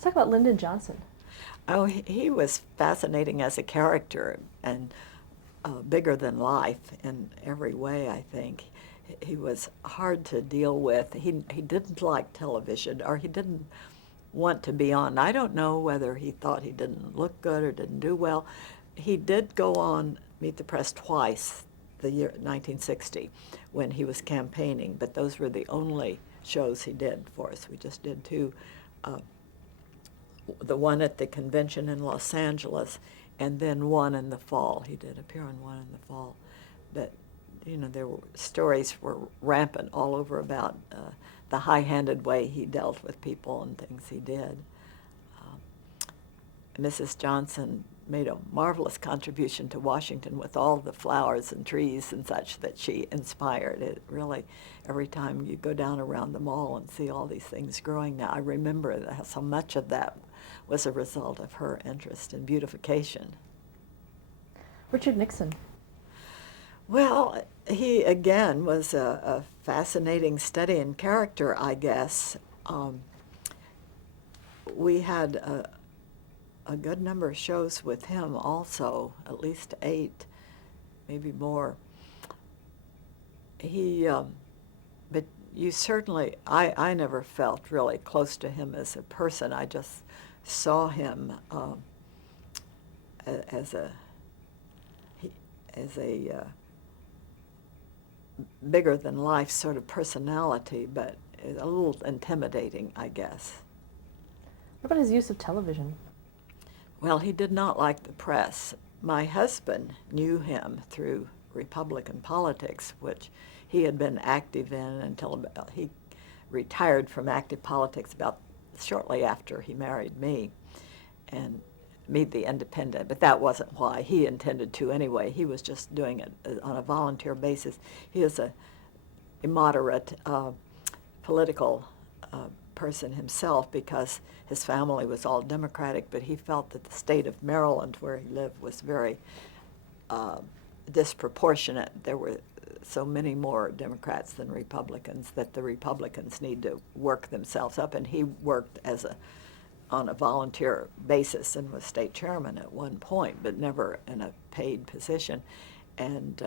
Let's talk about Lyndon Johnson. Oh, he was fascinating as a character and bigger than life in every way, I think. He was hard to deal with. He didn't like television, or he didn't want to be on. I don't know whether he thought he didn't look good or didn't do well. He did go on Meet the Press twice, the year 1960, when he was campaigning, but those were the only shows he did for us. We just did two. Uh, the one at the convention in Los Angeles, and then one in the fall. He did appear on one in the fall. But, there were stories were rampant all over about the high-handed way he dealt with people and things he did. Mrs. Johnson made a marvelous contribution to Washington with all the flowers and trees and such that she inspired. It really, every time you go down around the mall and see all these things growing now, I remember that so much of that was a result of her interest in beautification. Richard Nixon. Well, he again was a fascinating study in character, I guess. We had a good number of shows with him also, at least 8, maybe more. But you certainly, I never felt really close to him as a person. I just saw him as a bigger than life sort of personality, but a little intimidating, I guess. What about his use of television? Well, he did not like the press. My husband knew him through Republican politics, which he had been active in until he retired from active politics about shortly after he married me and made the independent. But that wasn't why he intended to anyway. He was just doing it on a volunteer basis. He is a moderate political person himself because his family was all Democratic, but he felt that the state of Maryland, where he lived, was very disproportionate. There were so many more Democrats than Republicans that the Republicans need to work themselves up, and he worked on a volunteer basis and was state chairman at one point, but never in a paid position. And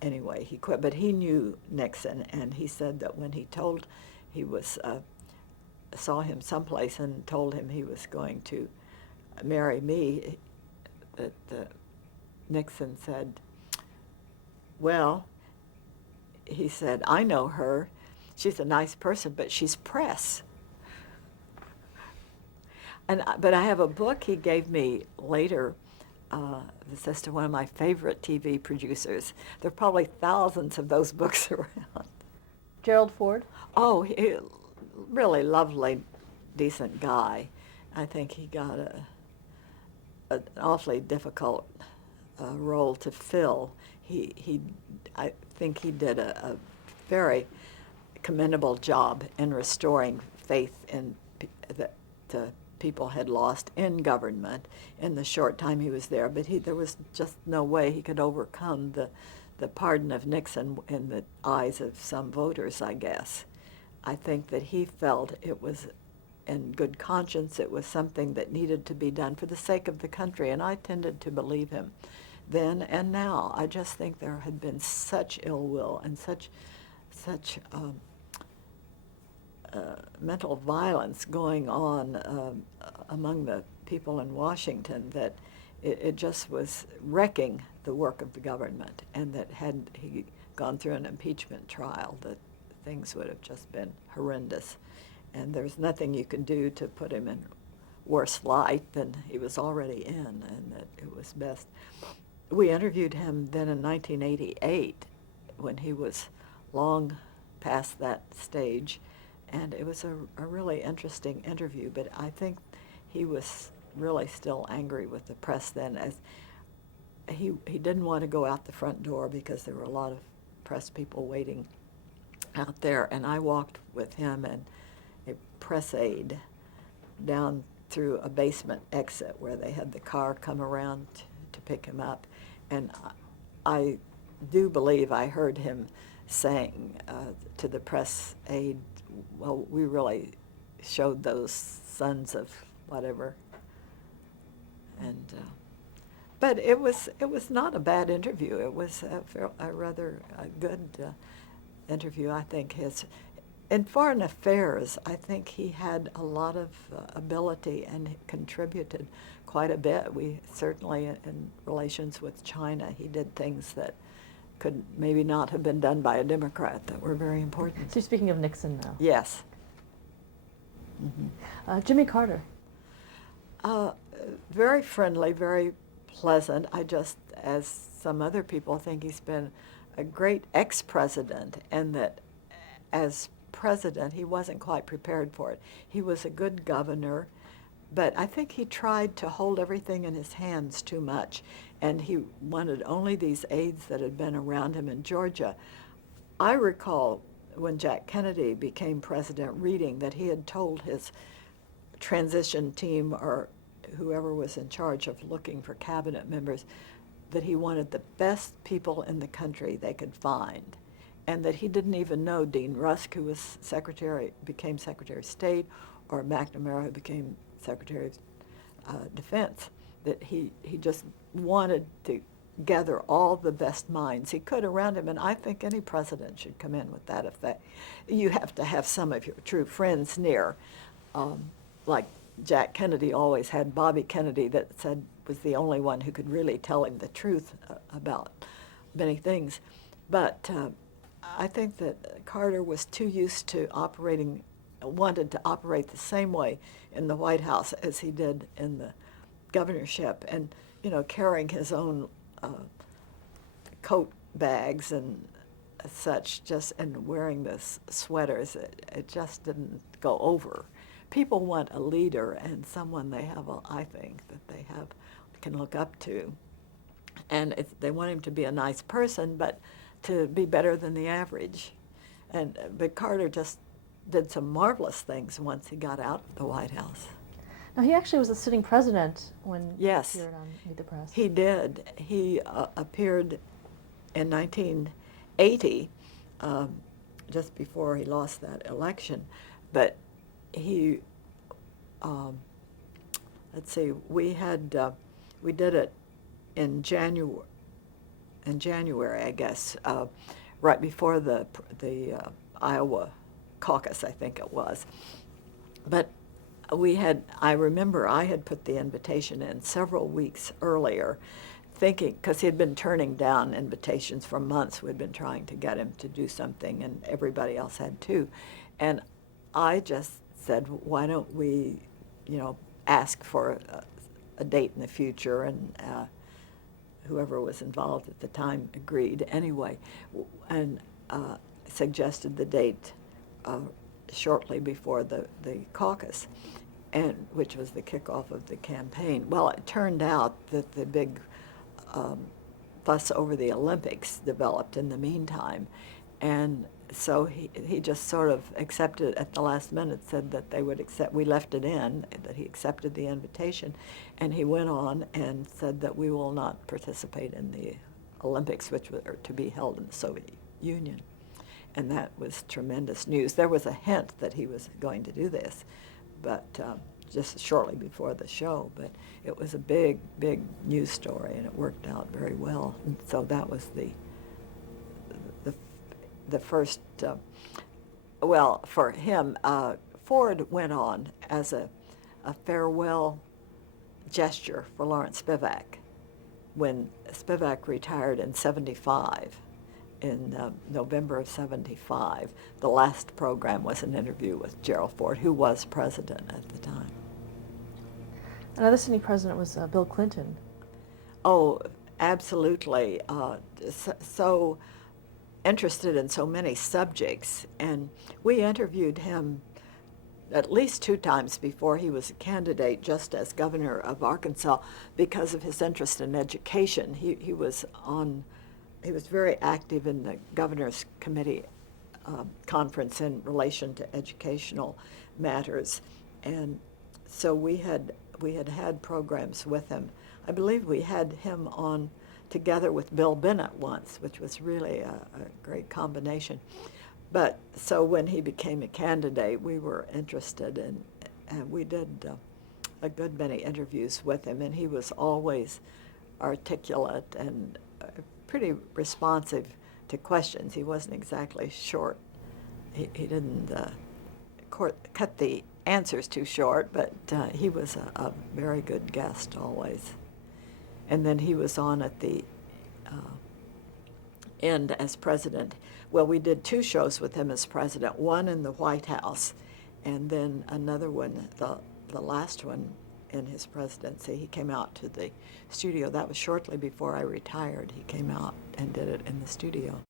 anyway, he quit, but he knew Nixon, and he said that when he saw him someplace and told him he was going to marry me, that Nixon said, well, he said, I know her. She's a nice person, but she's press. But I have a book he gave me later. This is to one of my favorite TV producers. There are probably thousands of those books around. Gerald Ford. Oh, really lovely, decent guy. I think he got an awfully difficult role to fill. I think he did a very commendable job in restoring faith in that the people had lost in government in the short time he was there. But there was just no way he could overcome the pardon of Nixon in the eyes of some voters, I guess. I think that he felt it was, in good conscience, it was something that needed to be done for the sake of the country, and I tended to believe him then and now. I just think there had been such ill will and such mental violence going on among the people in Washington that it just was wrecking the work of the government, and that had he gone through an impeachment trial, that things would have just been horrendous. And there's nothing you can do to put him in worse light than he was already in, and that it was best. We interviewed him then in 1988 when he was long past that stage, and it was a really interesting interview, but I think he was really still angry with the press then, as he didn't want to go out the front door because there were a lot of press people waiting out there, and I walked with him and a press aide down through a basement exit where they had the car come around to pick him up, and I do believe I heard him saying to the press aide, well, we really showed those sons of whatever. And but it was not a bad interview. It was a rather good interview, I think. In foreign affairs, I think he had a lot of ability and contributed quite a bit. We certainly, in relations with China, he did things that could maybe not have been done by a Democrat that were very important. So you're speaking of Nixon now. Yes. Mm-hmm. Jimmy Carter. Very friendly, very pleasant. I just, as some other people, think he's been a great ex-president, and that as president, he wasn't quite prepared for it. He was a good governor, but I think he tried to hold everything in his hands too much, and he wanted only these aides that had been around him in Georgia. I recall when Jack Kennedy became president reading that he had told his transition team, or whoever was in charge of looking for cabinet members, that he wanted the best people in the country they could find, and that he didn't even know Dean Rusk, who was became Secretary of State, or McNamara, who became Secretary of Defense, that he just wanted to gather all the best minds he could around him, and I think any president should come in with that effect. You have to have some of your true friends near, like Jack Kennedy always had Bobby Kennedy, that said was the only one who could really tell him the truth about many things. But I think that Carter was too used to wanted to operate the same way in the White House as he did in the governorship, and carrying his own coat bags and such, and wearing this sweaters. It just didn't go over. People want a leader and someone I think that they can look up to, and they want him to be a nice person, but to be better than the average. But Carter just did some marvelous things once he got out of the White House. Now, he actually was a sitting president when Yes, he appeared on Meet the Press. He did. He appeared in 1980, just before he lost that election. But he, let's see, we did it in January, I guess, right before the Iowa caucus, I think it was. But I remember I had put the invitation in several weeks earlier, thinking, because he had been turning down invitations for months. We'd been trying to get him to do something, and everybody else had too. And I just said, why don't we, ask for a date in the future, and whoever was involved at the time agreed anyway, and suggested the date shortly before the caucus, and which was the kickoff of the campaign. Well, it turned out that the big fuss over the Olympics developed in the meantime, and so he just sort of accepted at the last minute, said that they would accept. We left it in, that he accepted the invitation, and he went on and said that we will not participate in the Olympics, which were to be held in the Soviet Union. And that was tremendous news. There was a hint that he was going to do this, but just shortly before the show. But it was a big, big news story, and it worked out very well. And so that was the first. Well, for him, Ford went on as a farewell gesture for Lawrence Spivak when Spivak retired in '75. In November of '75, the last program was an interview with Gerald Ford, who was president at the time. Another sitting president was Bill Clinton. Oh, absolutely. So interested in so many subjects, and we interviewed him at least 2 times before he was a candidate, just as governor of Arkansas, because of his interest in education. He was very active in the governor's committee conference in relation to educational matters, and so we had programs with him. I believe we had him on together with Bill Bennett once, which was really a great combination. But so when he became a candidate, we were interested in, and we did a good many interviews with him, and he was always articulate and pretty responsive to questions. He wasn't exactly short. He didn't cut the answers too short, but he was a very good guest always. And then he was on at the end as president. Well, we did 2 shows with him as president, one in the White House, and then another one, the last one in his presidency. He came out to the studio. That was shortly before I retired. He came out and did it in the studio.